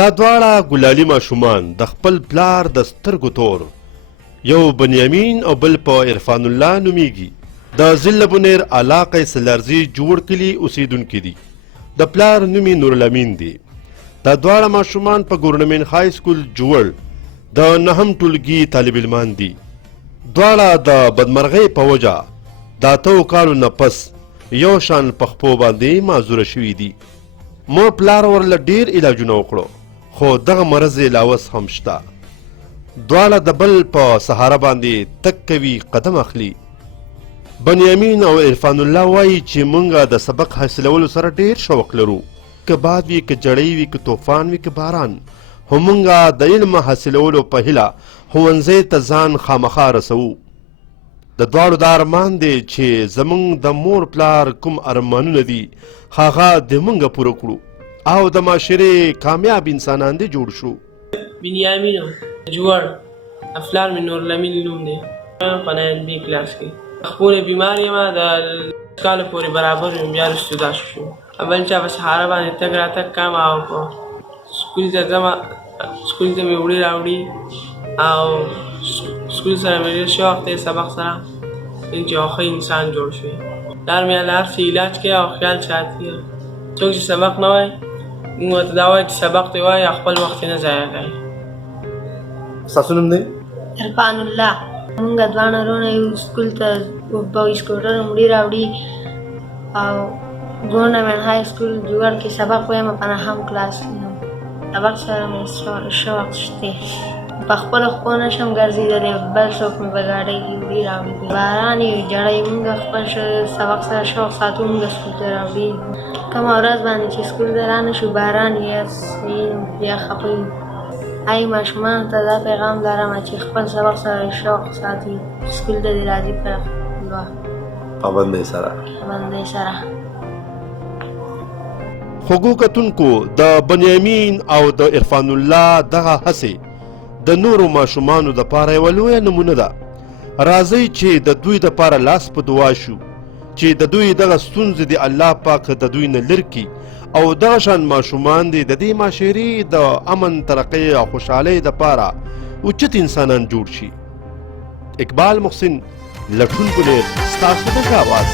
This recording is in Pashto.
دا دواړه ګلالي ماشومان د خپل پلار د سترګو تور، یو بنیامین او بل په عرفان الله نومیږي، د ضلع بنیر علاقه سلارزي جوړ کلي اوسیدونکي دي. د پلار نوم یې نورالامین دی. دا دواړه ماشومان په ګورنمنټ های سکول جوړ د 9 ټولګي طالب علمان دي. دواړه د بدمرغۍ په وجه د 8 کالو نه پس یو شان په خپو باندې معذوره شوي دي. مور پلار ورله ډیر علاجونه وکړو، خو دغه مرض یې لا اوس هم شته. دواړه د بل په سهاره باندې تک کوي، قدم اخلي. بنیامین او عرفان الله وایي چې موږ د سبق حاصلولو سره ډیر شوق لرو، که باد وي، که جړۍ وي، که طوفان وي، که باران، خو موږ د علم حاصلولو په هیله ښوونځي ته ځان خامخا رسوو. د دواړو دا ارمان دی چې زموږ د مور پلار کوم ارمانونه دي هغه د موږ پوره کړو او د معاشرې کامیاب انسانان دې جوړ شو. بنیامین جوړ افلار مې نورالامین نوم دی، په 9B کلاس کې. خپل بیمار یم، د کال پورې برابر یم، بیا وروسته جدا شو. بل چا په سهاره باندې تګ راتګ کم او په سکول ته ځم، سکول ته مې وړي راوړي او سکول سره مې ډېر شوق دی، سبق سره چې یو ښه انسان جوړ شي. پلار مې هر څه علاج کوي او خیال ساتي. څوک چې سبق نه وایي موږ ورته دا وایو چې سبق دې وایي، خپل وخت یې نه ضایع کوي. ستاسو نوم دی؟ عرفان الله. موږ دواړه وروڼه یو سکول ته په سکوټر وړي راوړي او ګورنمنټ های سکول جوړ کې سبق وایم په 9 کلاس کې. سبق سره مې شوق شته، په خپلو خپو نشم ګرځېدلی، بل څوک مې په ګاډۍ کې وړي راوړي. باران وي، جړۍ، موږ خپل سبق سره شوق ساتو، موږ سکول ته راوړي. کومه ورځ باندې چې سکول ته رانه شو باران وي یا خفه وي، ای ماشومانو ته دا پیغام لرم چې خپل سبق سره شوق ساتي، سکول ته دې راځي په پابندۍ سره. خوږو کتونکو، د بنیامین او د عرفان الله دغه هڅې د نورو ماشومانو دپاره یوه لویه نمونه ده. راځئ چې د دوی دپاره لاس په دعا شو چې د دوی دغه ستونزې د الله پاک د دوی نه لرې کړي او دغه شان ماشومان دې د دې معاشرې د امن، ترقۍ او خوشحالۍ دپاره اوچت انسانان جوړ شي. اقبال محسن، لټون بنیر، ستاسو د آواز.